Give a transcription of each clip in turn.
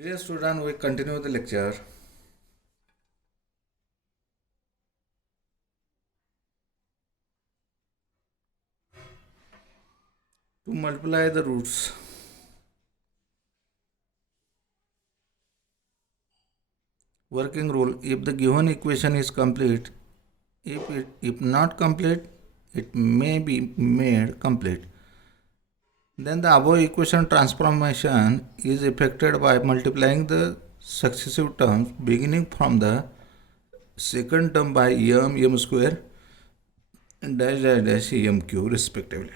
Dear student, we continue the lecture. To multiply the roots. Working rule: if the given equation is complete, if not complete, it may be made complete. Then the above equation transformation is effected by multiplying the successive terms beginning from the second term by m square and dash dash dash m cube respectively.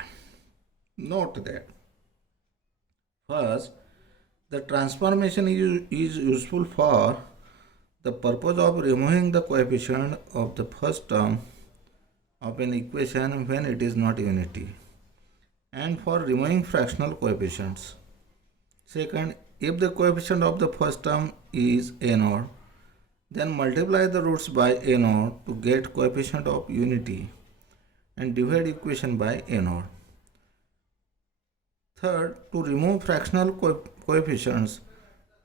Note that first, the transformation is useful for the purpose of removing the coefficient of the first term of an equation when it is not unity, and for removing fractional coefficients. Second, if the coefficient of the first term is a0, then multiply the roots by a0 to get coefficient of unity and divide equation by a0. Third, to remove fractional coefficients,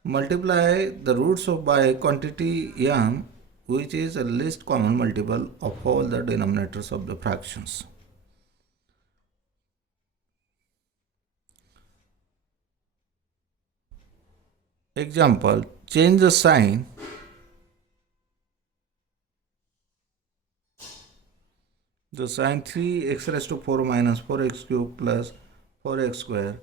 multiply the roots by quantity m, which is the least common multiple of all the denominators of the fractions. Example, change the sign the sign 3x raised to 4 minus 4x cube plus 4x square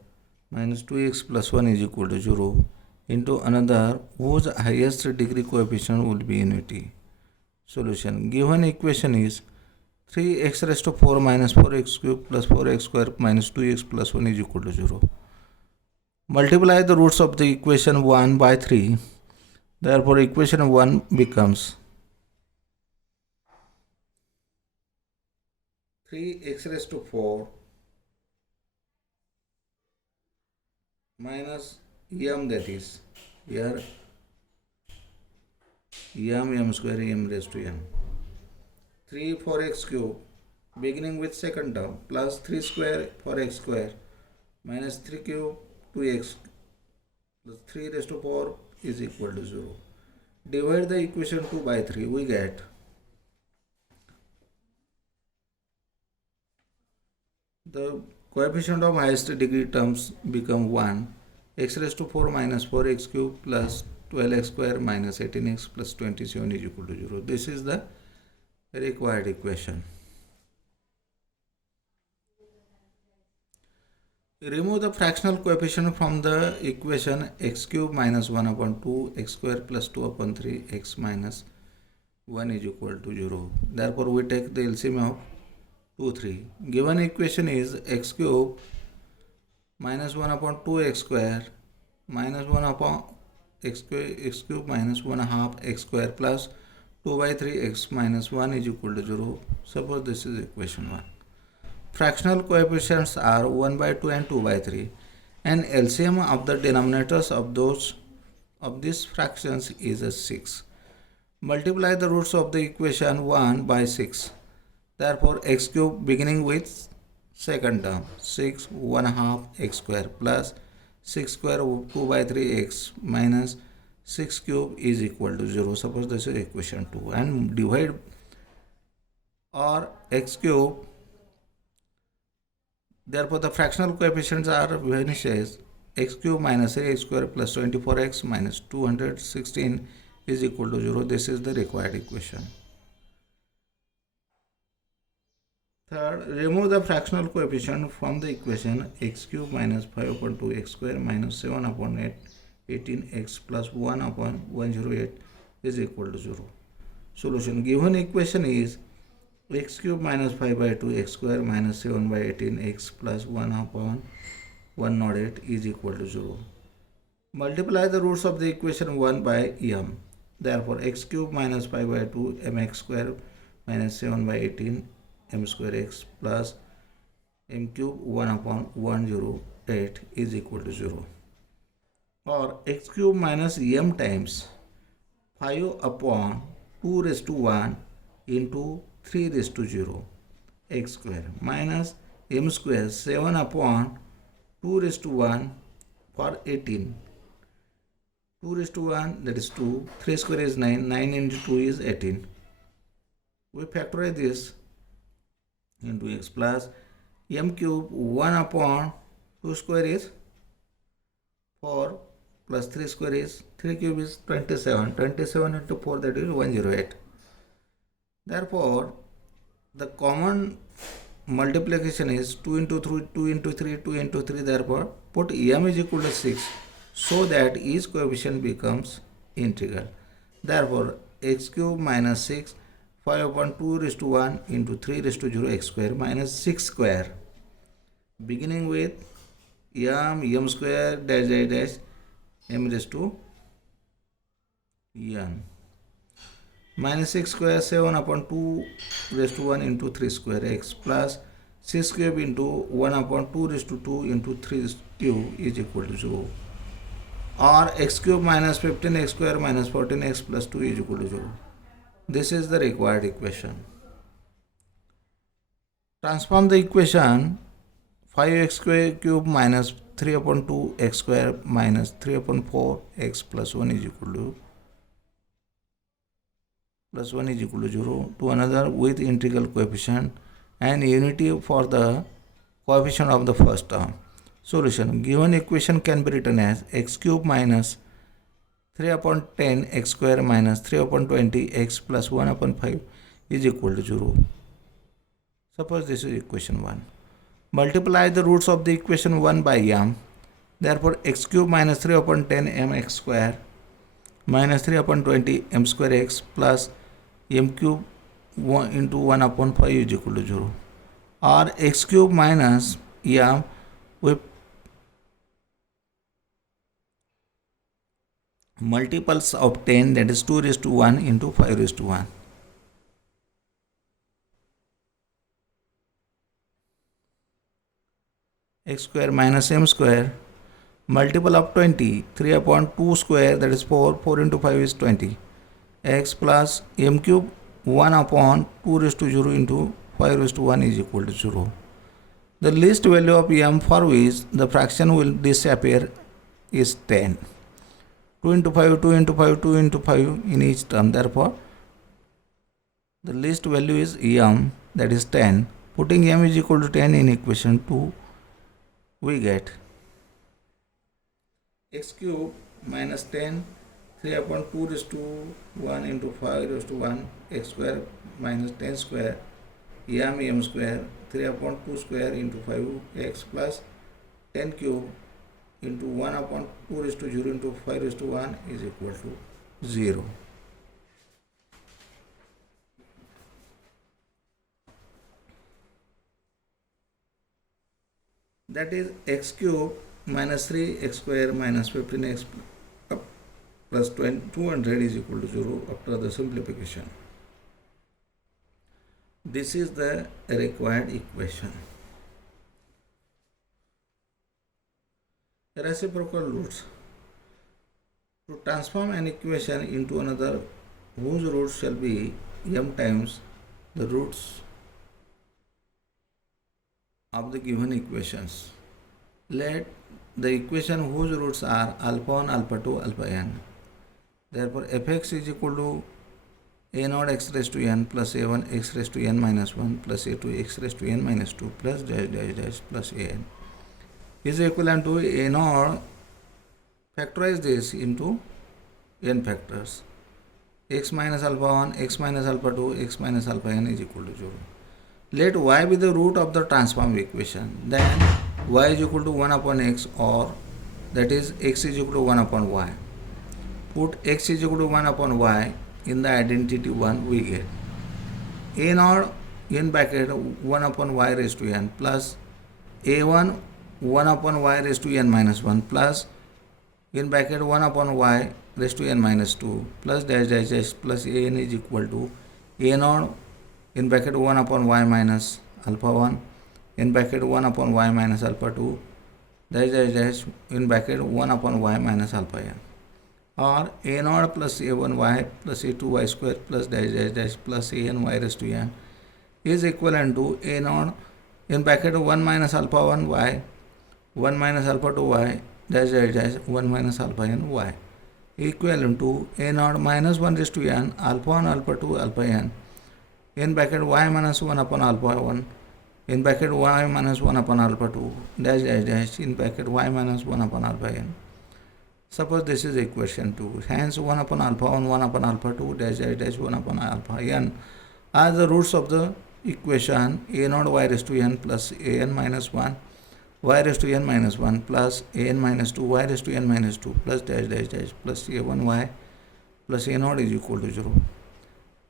minus 2x plus 1 is equal to 0 into another whose highest degree coefficient will be unity. Solution. Given equation is 3x raised to 4 minus 4x cube plus 4x square minus 2x plus 1 is equal to 0. Multiply the roots of the equation 1 by 3. Therefore, equation 1 becomes 3x raised to 4 minus m, that is here m square m raised to n. 3 4x cube beginning with second term plus 3 square 4x square minus 3 cube 2x plus 3 raised to 4 is equal to 0. Divide the equation 2 by 3, we get the coefficient of highest degree terms become 1, x raised to 4 minus 4x cube plus 12x square minus 18x plus 27 is equal to 0. This is the required equation. Remove the fractional coefficient from the equation x cube minus 1 upon 2 x square plus 2 upon 3 x minus 1 is equal to 0. Therefore, we take the LCM of 2, 3. Given equation is x cube minus 1 upon 2x square minus 1 upon x cube minus 1 half x square plus 2 by 3 x minus 1 is equal to 0. Suppose this is equation 1. Fractional coefficients are 1 by 2 and 2 by 3, and LCM of the denominators of these fractions is a 6. Multiply the roots of the equation 1 by 6. Therefore, x cube beginning with second term 6 1 half x square plus 6 square 2 by 3 x minus 6 cube is equal to 0. Suppose this is equation 2, and divide or x cube. Therefore, the fractional coefficients are vanishes. X cube minus 3x square plus 24x minus 216 is equal to 0. This is the required equation. Third, remove the fractional coefficient from the equation x cube minus 5 upon 2 x square minus 7 upon 8 18x plus 1 upon 108 is equal to 0. Solution. Given equation is x cube minus 5 by 2 x square minus 7 by 18 x plus 1 upon 108 is equal to 0. Multiply the roots of the equation 1 by m. Therefore, x cube minus 5 by 2 mx square minus 7 by 18 m square x plus m cube 1 upon 108 is equal to 0. Or x cube minus m times 5 upon 2 raised to 1 into 3 raised to 0 x square minus m square 7 upon 2 raised to 1 for 18 2 raised to 1, that is 2. 3 square is 9. 9 into 2 is 18. We factorize this into x plus m cube 1 upon 2 square is 4 plus 3 square is 3 cube is 27. 27 into 4, that is 108. Therefore, the common multiplication is 2 into 3, 2 into 3, 2 into 3. Therefore, put m is equal to 6 so that each coefficient becomes integral. Therefore, x cube minus 6, 5 upon 2 raised to 1 into 3 raised to 0 x square minus 6 square. Beginning with m square dash dash dash m raised to n. Minus 6 square 7 upon 2 raised to 1 into 3 square x plus 6 cube into 1 upon 2 raised to 2 into 3 cube is equal to 0. Or x cube minus 15x square minus 14x plus 2 is equal to 0. This is the required equation. Transform the equation 5x square cube minus 3 upon 2 x square minus 3 upon 4 x plus 1 is equal to 0 to another with integral coefficient and unity for the coefficient of the first term. Solution. Given equation can be written as x cube minus 3 upon 10 x square minus 3 upon 20 x plus 1 upon 5 is equal to 0. Suppose this is equation 1. Multiply the roots of the equation 1 by m. Therefore, x cube minus 3 upon 10 m x square minus 3 upon 20 m square x plus m cube 1 into 1 upon 5 is equal to 0. Or x cube minus m with multiples of 10, that is 2 raised to 1 into 5 raised to 1. X square minus m square multiple of 20, 3 upon 2 square, that is 4, 4 into 5 is 20. X plus m cube 1 upon 2 raised to 0 into 5 raised to 1 is equal to 0. The least value of m for which the fraction will disappear is 10. 2 into 5, 2 into 5, 2 into 5 in each term. Therefore, the least value is m, that is 10. Putting m is equal to 10 in equation 2, we get x cube minus 10, 3 upon 2 raised to 1 into 5 raised to 1 x square minus 10 square m square 3 upon 2 square into 5x plus 10 cube into 1 upon 2 raised to 0 into 5 raised to 1 is equal to 0. That is x cube minus 3x square minus 15x plus 200 is equal to 0 after the simplification. This is the required equation. Reciprocal roots. To transform an equation into another whose roots shall be m times the roots of the given equations. Let the equation whose roots are alpha 1, alpha 2, alpha n. Therefore, fx is equal to a naught x raised to n plus a1 x raised to n minus 1 plus a2 x raised to n minus 2 plus dash dash dash plus an is equivalent to a naught. Factorize this into n factors. X minus alpha 1, x minus alpha 2, x minus alpha n is equal to 0. Let y be the root of the transform equation. Then y is equal to 1 upon x, or that is x is equal to 1 upon y. Put x is equal to 1 upon y in the identity 1, we get a naught n bracket 1 upon y raised to n plus a1 1 upon y raised to n minus 1 plus in bracket 1 upon y raised to n minus 2 plus dash dash dash plus an is equal to a naught in bracket 1 upon y minus alpha 1 in bracket 1 upon y minus alpha 2 dash dash dash in bracket 1 upon y minus alpha n, or a naught plus a1 y plus a2 y square plus dash dash dash plus a n y raised to n is equivalent to a naught in bracket 1 minus alpha 1 y 1 minus alpha 2 y dash dash dash 1 minus alpha n y. equivalent to a naught minus 1 raised to n alpha 1 alpha 2 alpha n in bracket y minus 1 upon alpha 1 in bracket y minus 1 upon alpha 2 dash dash dash in bracket y minus 1 upon alpha n. Suppose this is equation 2. Hence 1 upon alpha 1 1 upon alpha 2 dash dash dash 1 upon alpha n are the roots of the equation a naught y raised to n plus a n minus 1 y raised to n minus 1 plus a n minus 2 y raised to n minus 2 plus dash dash dash plus a 1 y plus a naught is equal to 0.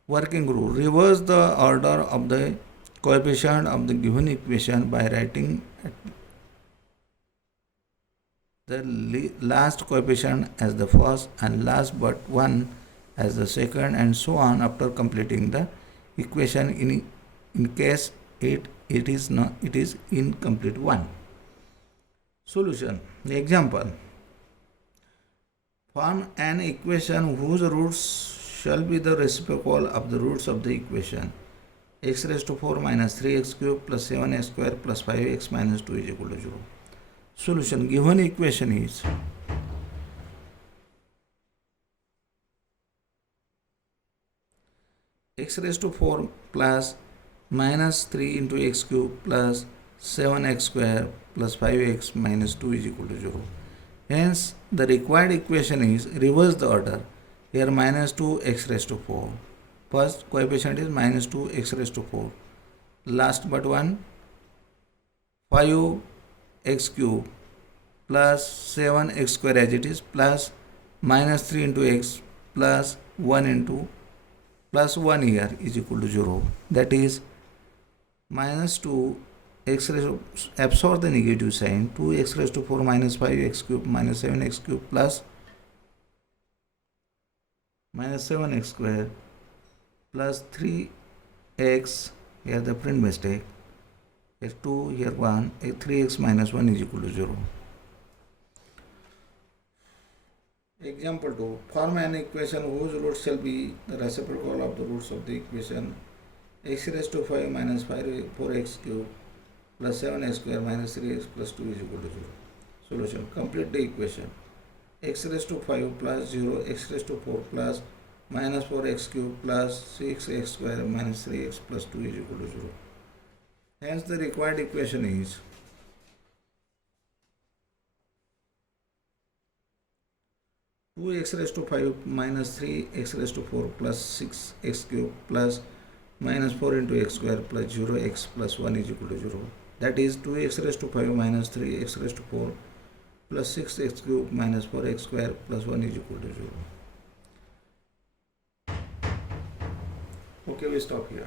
Working rule: reverse the order of the coefficient of the given equation by writing the last coefficient as the first and last but one as the second, and so on after completing the equation in case it is incomplete one. Solution. Example: form an equation whose roots shall be the reciprocal of the roots of the equation x raised to 4 minus 3x cube plus 7x square plus 5x minus 2 is equal to 0. Solution. Given equation is x raised to 4 plus minus 3 into x cube plus 7x square plus 5x minus 2 is equal to 0. Hence, the required equation is reverse the order. Here minus 2 x raised to 4. First coefficient is minus 2 x raised to 4. Last but one 5 x cube plus 7x square as it is plus minus 3 into x plus 1 into plus 1 here is equal to 0. That is minus 2 x raised to, absorb the negative sign, 2x raised to 4 minus 5x cube minus 7x cube plus minus 7x square plus 3x, here the print mistake, here 2, here 1, 3x minus 1 is equal to 0. Example 2. Form an equation whose roots shall be the reciprocal of the roots of the equation x raised to 5 minus 4x cube plus 7x square minus 3x plus 2 is equal to 0. Solution. Complete the equation. X raised to 5 plus 0, x raised to 4 plus minus 4x cube plus 6x square minus 3x plus 2 is equal to 0. Hence the required equation is 2x raised to 5 minus 3x raised to 4 plus 6x cube plus minus 4 into x square plus 0x plus 1 is equal to 0. That is 2x raised to 5 minus 3x raised to 4 plus 6x cube minus 4x square plus 1 is equal to 0. Okay, we stop here.